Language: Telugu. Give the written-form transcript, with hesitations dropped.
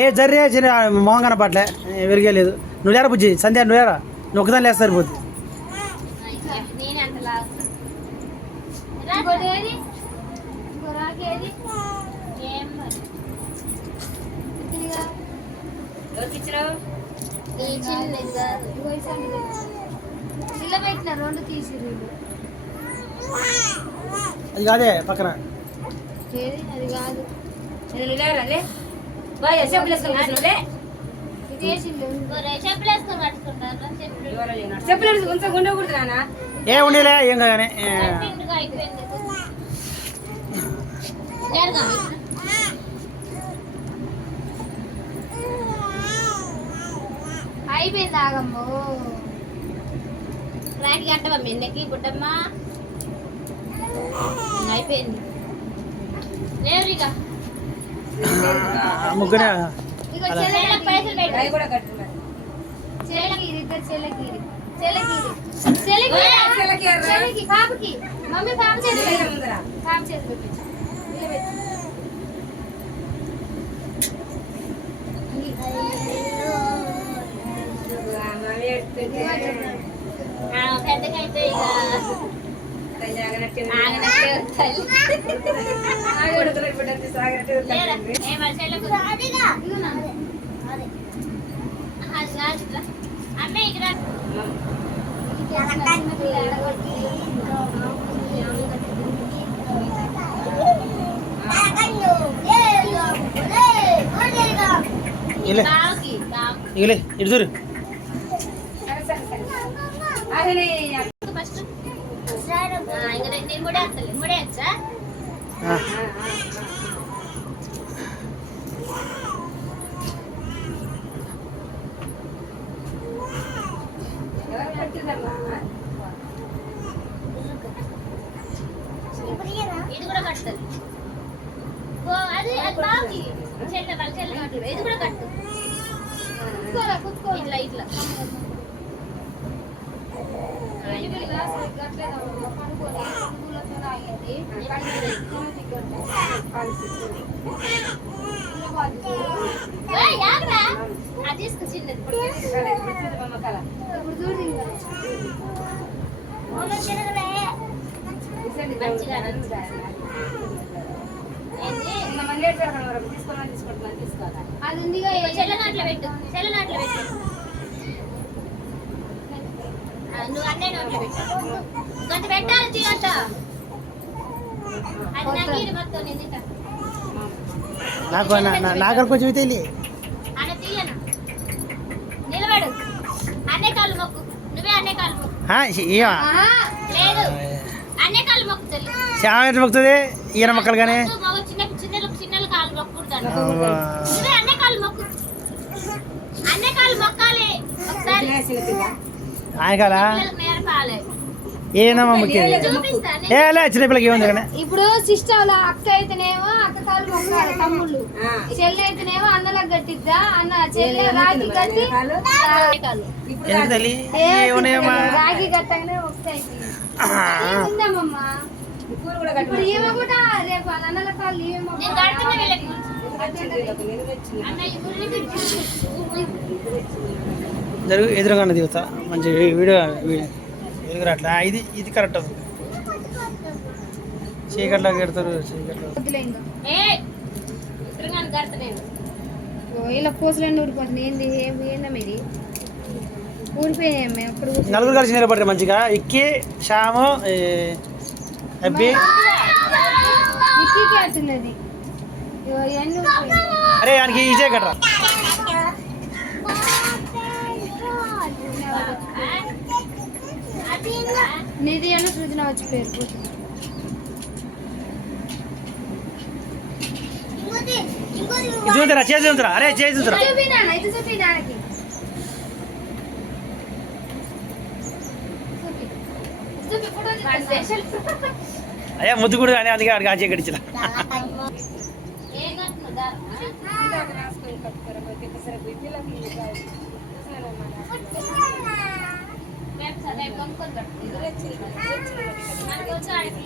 ఏ జర్రే మొహం కనపట్లే విరిగలేదు. నువ్వు లేరా బుజ్జి, సంధ్య నువ్వు లేరా, నువ్వు ఒకదాని లేస్తారు పోతుంది. అది కాదే పక్కన అది కాదు. ఏ ఉండేలే ఏం కానీ అయిపోయింది. ఆగమ్మో రాకి అంటవా మెన్నకి బుడ్డమ్మ అయిపోయింది. లేవురిగా ముగ్గురే మమ్మీ పాప చేతి పెద్దగా అయితే ఇటు చూడు. ఇది కూడా కట్టదు. అది బాగుంది. ఇది కూడా కట్టు. ఇట్లా ఇట్లా అది తీసుకొచ్చింది. అది ఉంది చెల్లనాట్లో పెట్టు. చెల్లనాట్లో పెట్టు. నువ్వు అన్నీ నోట్లో పెట్టు. గంట పెట్టాలి తీయట. అది నాకు మొత్తం నేను తింటా. నాకు కొంచెం తెలియ అన్న తీయను. నిలబడు. అన్నే కాళ్ళు మొక్కు. నువ్వే అన్నే కాళ్ళు మొక్కు. లేదు అన్నే కాళ్ళు మొక్కు తల్లి. చాలా మొక్కుతుంది ఈయన మొక్కలు కానీ చిన్న చిన్న చిన్నలు కాళ్ళు మొక్కుతాను. నువ్వే అన్నే కాళ్ళు మొక్కు. అన్నే కాళ్ళు మొక్కాలి ఒకసారి. ఆయకాలా నేర్పాలి. ఏనమ్మా ముఖ్యం చిన్నపిల్లకి ఏముంది కానీ. ఇప్పుడు సిస్టర్ అక్క అయితేనేమో అక్క కాళ్ళు మొక్కాలి తమ్ముళ్ళు. చెల్లి అయితేనేమో అన్నలకు గట్టిద్దా. అన్న చెల్లి రాగి గట్టి రాగి గట్టగానే వస్తాయి. ఉందామమ్మా ఇప్పుడు ఏమో కూడా రేపు అన్నల కాళ్ళు ఏమో జరుగు ఎదురుగా దిగుతా మంచి వీడియో ఎదుగురు అట్లా. ఇది కరెక్ట్. చీకట్లో పెడతారు. ఇలా పూసలన్నీ ఊడిపోతుంది. ఏంది ఏందా మీది ఊడిపోయాయి. మేము అప్పుడు నలుగురు కలిసి నిలబడతారు మంచిగా. ఇక్కి శ్యాము అబ్బి అవుతున్నది. అరే ఆయనకి ఈజే కట్టరా. నిధి అని సృజన వచ్చి పేరు చూద్దరా చేసి చూద్దరా. అరే చేసి చూద్దరా. అయ్యా ముద్దు కూడా కానీ అందుకే అడిగి ఆచే గడిచిన రేపు కొనుక్కొని కట్టు. మనకు వచ్చి ఆడికి